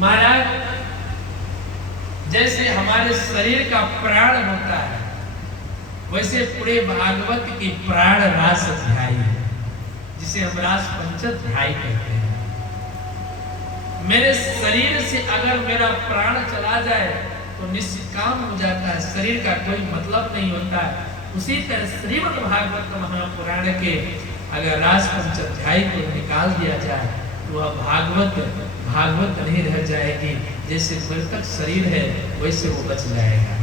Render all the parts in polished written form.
महाराज, जैसे हमारे शरीर का प्राण होता है, वैसे पूरे भागवत की प्राण रास अध्याय है, जिसे हम रास पंचाध्याय कहते हैं। मेरे शरीर से अगर मेरा प्राण चला जाए तो निष्काम हो जाता है, शरीर का कोई मतलब नहीं होता है। उसी तरह श्रीमद् भागवत महापुराण के अगर रास पंचाध्याय को निकाल दिया जाए तो वह भागवत नहीं रह जाएगी। जैसे मृतक शरीर है वैसे वो बच जाएगा।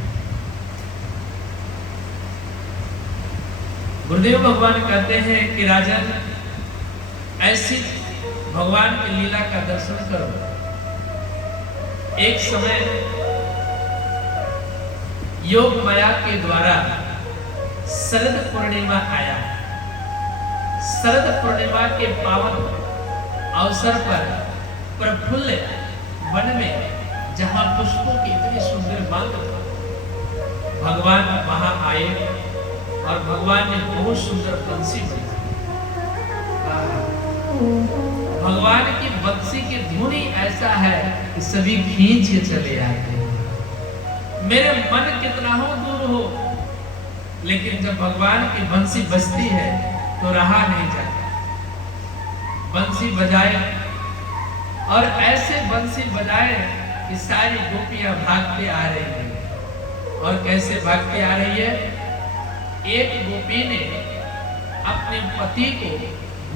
गुरुदेव भगवान कहते हैं कि राजन, ऐसी भगवान की लीला का दर्शन करो। एक समय योग माया के द्वारा शरद पूर्णिमा आया। शरद पूर्णिमा के पावन अवसर पर प्रफुल्ल वन में, जहां पुष्पों की इतनी सुंदर मांग था, भगवान वहां आए और भगवान ने बहुत सुंदर बंसी बजाई। भगवान की बंसी की धुन ही ऐसा है कि सभी खींच के चले आते हैं। मेरे मन कितना हो दूर हो, लेकिन जब भगवान की बंसी बजती है तो रहा नहीं जाता। बंसी बजाए और ऐसे बंसी बजाए कि सारी गोपियां भागते आ रही हैं। और कैसे भागते आ रही है? एक गोपी ने अपने पति को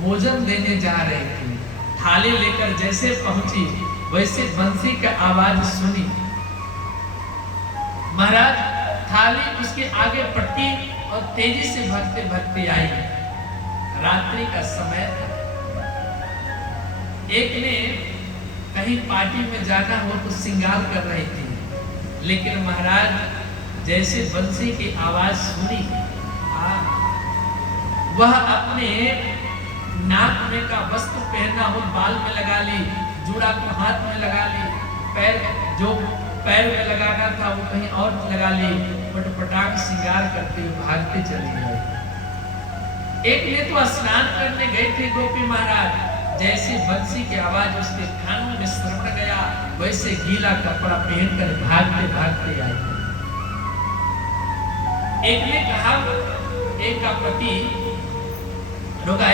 भोजन देने जा रही थी। थाली लेकर जैसे पहुंची वैसे बंसी का आवाज सुनी। महाराज, थाली उसके आगे पट्टी और तेजी से भागते भागते आई। रात्रि का समय था। एक ने कहीं पार्टी में जाना हो तो श्रृंगार कर रही थी, लेकिन महाराज जैसे बंसी की आवाज सुनी, वह अपने नाक में का वस्त्र पहना हो बाल में लगा ली, जूड़ा को हाथ में लगा ली, पैर में लगाना था वो कहीं और लगा ली, पटपटाक श्रृंगार करते हुए भागते चली गई। एक ने तो स्नान करने गए थे गोपी महाराज, जैसे बंसी की आवाज उसके कानों में श्रवण गया, वैसे गीला कपड़ा पहनकर भागते भागते आई। एक ने कहा, एक का पति रोका,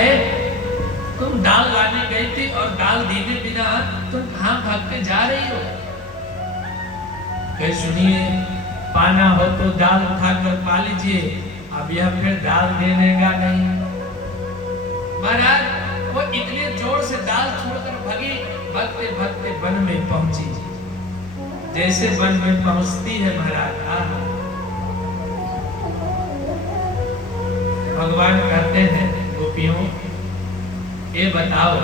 तुम दाल लाने गई थी और दाल देने बिना तुम कहां भागते जा रही हो? कहे सुनिए, पाना हो तो दाल उठाकर पा लीजिए, अब यह फिर दाल देने का नहीं। महाराज, वो इतने जोर से दाल छोड़कर भागी, भागते भागते वन में पहुंची। जैसे वन में पहुंचती है महाराज, भगवान कहते हैं, गोपियों ये बताओ,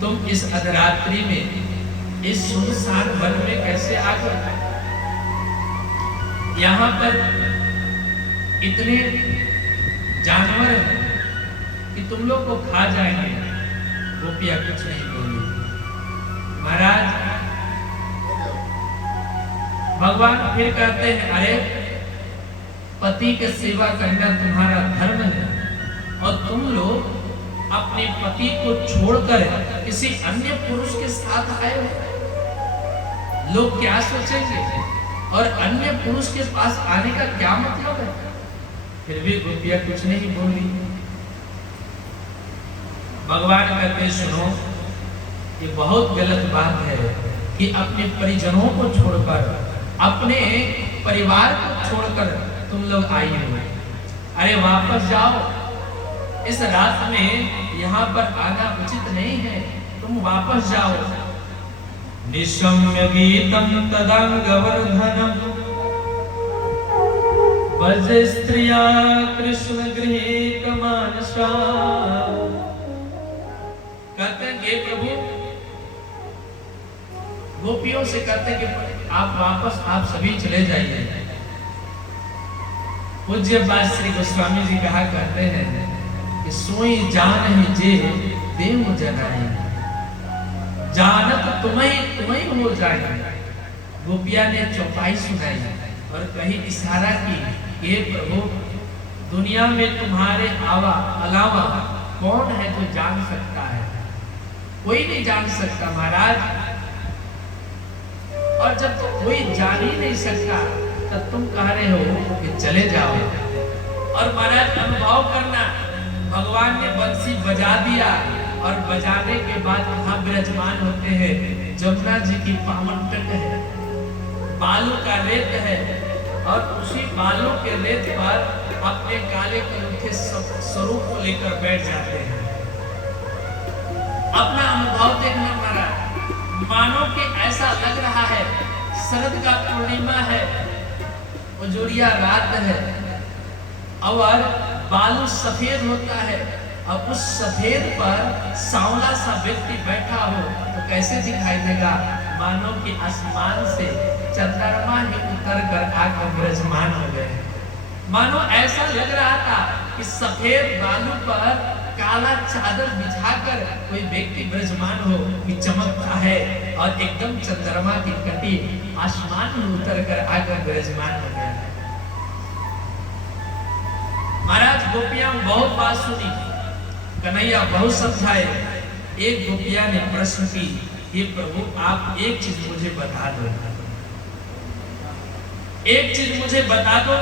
तुम इस अर्धरात्रि में इस सुनसान वन में कैसे आ गए? यहाँ पर इतने जानवर हैं कि तुम लोग को खा जाएंगे। गोपियां कुछ नहीं बोली। महाराज, भगवान फिर कहते हैं, अरे पति की सेवा करना तुम्हारा धर्म है और तुम लोग अपने पति को छोड़कर किसी अन्य पुरुष के साथ आए हो। लोग क्या सोचेंगे और अन्य पुरुष के पास आने का क्या मतलब है? फिर भी गोपियां कुछ नहीं बोली। भगवान कहते, सुनो, ये बहुत गलत बात है कि अपने परिजनों को छोड़कर, अपने परिवार को छोड़कर तुम लोग आई हो। अरे वापस जाओ, इस रात में यहाँ पर आना उचित नहीं है, तुम वापस जाओ। निशम्य गीतम तदांगवर्धनम भज स्त्रिया कृष्ण गृहीत मानसा। कहते हैं, हे प्रभु, गोपियों से कहते हैं कि आप वापस, आप सभी चले जाइए। पूज्य बात श्री गोस्वामी जी कहा करते हैं कि सोई जान ही जे देव जनाई, जानत तुम्हें हो जाए। गोपिया ने चौपाई सुनाई और कहीं इशारा की, हे प्रभु, दुनिया में तुम्हारे अलावा कौन है जो जान सकता है? कोई नहीं जान सकता। महाराज, जा ही नहीं सकता, तब तुम कह रहे हो कि चले जाओ। और महाराज अनुभव करना, भगवान ने बंसी बजा दिया और बजाने के बाद कहाँ विराजमान होते हैं? जमुना जी की पावन तट है, बालू का रेत है, और उसी बालू के रेत पर अपने काले कलुठे स्वरूप को लेकर बैठ जाते हैं। अपना अनुभव देखना महाराज, मानो कि ऐसा लग रहा है शरद का पूर्णिमा है, उजोड़िया रात है और बालू सफेद होता है, और उस सफेद पर सांवला सा व्यक्ति बैठा हो तो कैसे दिखाई देगा? मानो कि आसमान से चंद्रमा ही उतर कर आकर विराजमान हो गए। मानो ऐसा लग रहा था कि सफेद बालू पर काला चादर बिछाकर कोई व्यक्ति विराजमान हो कि चमकता है, और एकदम चंद्रमा की कटी आसमान में उतर कर आकर विराजमान हो गया। महाराज गोपियां बहुत बात सुनी, कन्हैया बहुत समझाए। एक गोपिया ने प्रश्न की, हे प्रभु आप एक चीज मुझे बता दो, एक चीज मुझे बता दो,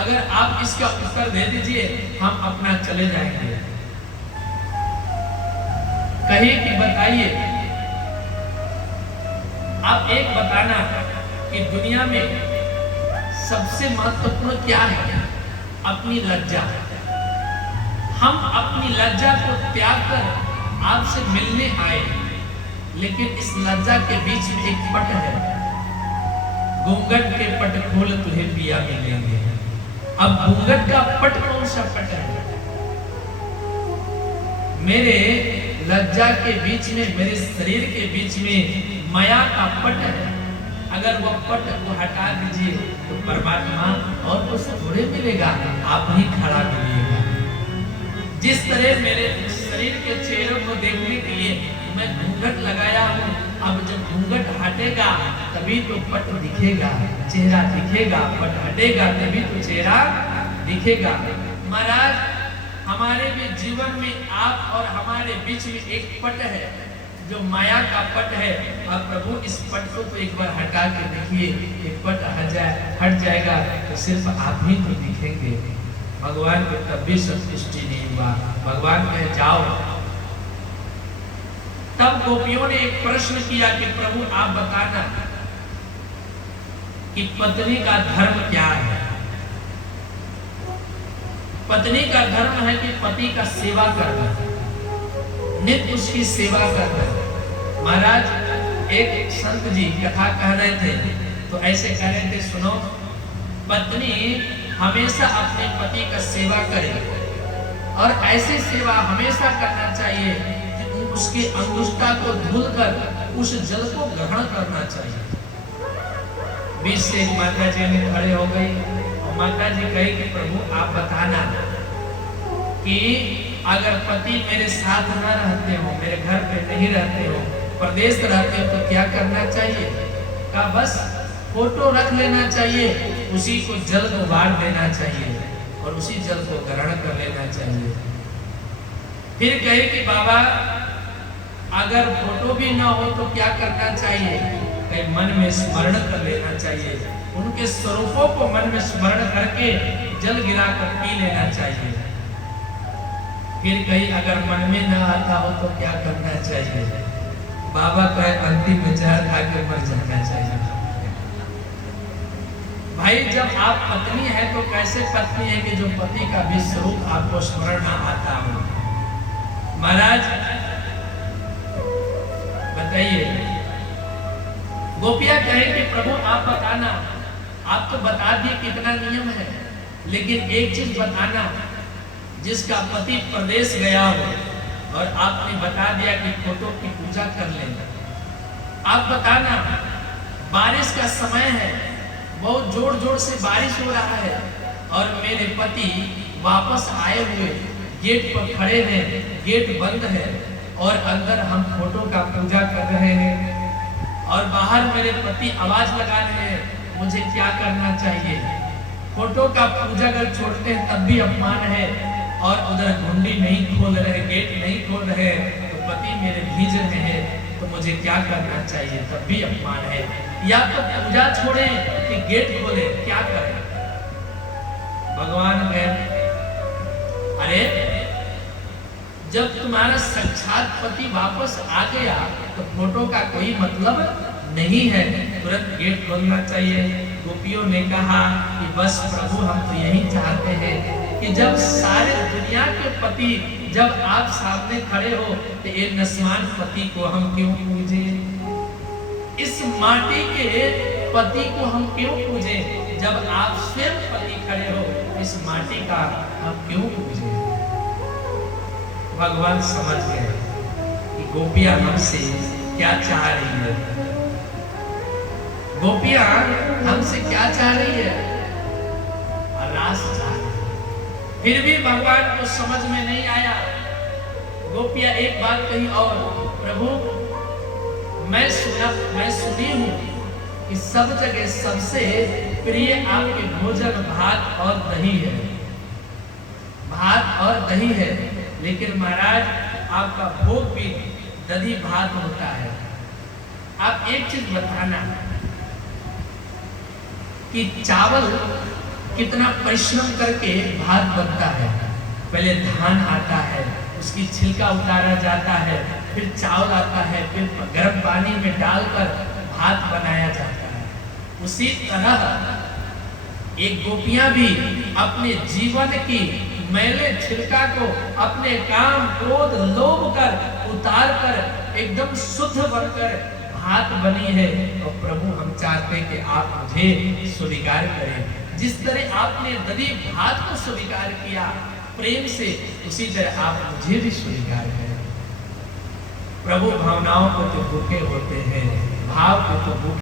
अगर आप इसका उत्तर दे दीजिए हम अपना चले जाएंगे। कही कि बताइए, आप एक बताना कि दुनिया में सबसे महत्वपूर्ण क्या है? अपनी लज्जा। हम अपनी लज्जा को त्याग कर आपसे मिलने आए, लेकिन इस लज्जा के बीच में एक पट है, घूंघट के पट खोल तुझे पिया मिलेंगे। अब घूंघट का पट कौन सा पट है? मेरे लज्जा के बीच में, मेरे शरीर के बीच में माया का पट है। अगर वो पट को हटा दीजिए तो परमात्मा और कुछ थोड़े मिलेगा, आप ही खड़ा मिलिएगा। जिस तरह मेरे शरीर के चेहरों को देखने के लिए मैं घूंघट लगाया हूँ, अब जब घूंघट हटेगा तभी तो पट दिखेगा, चेहरा दिखेगा, पट हटेगा तभी तो चेहरा दिखेगा। महाराज हमारे भी जीवन में आप और हमारे बीच में एक पट है जो माया का पट है, और प्रभु इस पट को तो एक बार हटा के देखिए, ये पट हट जाएगा तो सिर्फ आप ही तो दिखेंगे। भगवान को तब भी संतुष्टि नहीं हुआ, भगवान कहे जाओ। तब गोपियों ने एक प्रश्न किया कि प्रभु आप बताना कि पत्नी का धर्म क्या है? पत्नी का धर्म है कि पति का सेवा करना, नित्य उसकी सेवा करना। महाराज एक संत जी कथा कह रहे थे तो ऐसे कह रहे थे, सुनो, पत्नी हमेशा अपने पति का सेवा करे, और ऐसी सेवा हमेशा करना चाहिए कि उसकी अंगुष्ठा को धुलकर उस जल को ग्रहण करना चाहिए। बीच से माता जी ने खड़े हो गई और माता जी कही कि प्रभु आप बताना कि अगर पति मेरे साथ न रहते हो, मेरे घर पे नहीं रहते हो, प्रदेश रहते हो, तो क्या करना चाहिए? का बस फोटो रख लेना चाहिए, उसी को जल को बांट देना चाहिए और उसी जल को ग्रहण कर लेना चाहिए। फिर कहे कि बाबा अगर फोटो भी ना हो तो क्या करना चाहिए? कहे मन में स्मरण कर लेना चाहिए, उनके स्वरूपों को मन में स्मरण करके जल गिरा कर पी लेना चाहिए। फिर कहीं अगर मन में न आता हो तो क्या करना चाहिए? बाबा कहे अंतिम विचार खा के मर जाना चाहिए। भाई जब आप पत्नी है तो कैसे पत्नी है कि जो पति का भी स्वरूप आपको स्मरण न आता हो? महाराज बताइए। गोपिया कहे कि प्रभु आप बताना, आप तो बता दिए कितना नियम है, लेकिन एक चीज बताना, जिसका पति प्रदेश गया हो और आपने बता दिया कि फोटो की पूजा कर लेना, आप बताना बारिश का समय है, बहुत जोर जोर से बारिश हो रहा है और मेरे पति वापस आए हुए गेट पर खड़े हैं, गेट बंद है और अंदर हम फोटो का पूजा कर रहे हैं और बाहर मेरे पति आवाज लगा रहे हैं, मुझे क्या करना चाहिए? फोटो का पूजा अगर छोड़ते हैं तब भी अपमान है और उधर कुंडी नहीं खोल रहे, गेट नहीं खोल रहे, तो पति मेरे भीज रहे हैं, तो मुझे क्या करना चाहिए? तब भी अपमान है। या तो पूजा छोड़े कि गेट खोले, क्या करें? भगवान गए, अरे जब तुम्हारा साक्षात पति वापस आ गया तो फोटो का कोई मतलब नहीं है, तुरंत गेट खोलना चाहिए। गोपियों ने कहा कि बस प्रभु हम तो यही चाहते हैं कि जब सारे दुनिया के पति जब आप सामने खड़े हो तो ये नस्वान पति को हम क्यों पूजे? इस माटी के पति को हम क्यों पूजे? जब आप स्वयं पति खड़े हो इस माटी का हम क्यों पूजे? भगवान समझ गए कि गोपियां हमसे क्या चाह रही है। गोपियां हमसे क्या चाह रही है? रास चाह रही है। फिर भी भगवान को समझ में नहीं आया। गोपियां एक बात कही और, प्रभु मैं सुनी हूं कि सब जगह सबसे प्रिय आपके भोजन भात और दही है, भात और दही है, लेकिन महाराज आपका भोग भी दही भात होता है। आप एक चीज बताना कि चावल कितना परिश्रम करके भात बनता है। पहले धान आता है, उसकी छिलका उतारा जाता है, फिर चावल आता है, फिर गर्म पानी में डालकर भात बनाया जाता है। उसी तरह एक गोपियां भी अपने जीवन की मैले छिलका को अपने काम क्रोध लोभ कर उतार कर एकदम शुद्ध बनकर भात बनी है। और प्रभु हम चाहते हैं कि आप मुझे स्वीकार करें। जिस तरह आपने दही भात को स्वीकार किया प्रेम से, उसी तरह आप मुझे भी स्वीकार करें। प्रभु भावनाओं को तो भूखे होते हैं, भाव को तो भूखे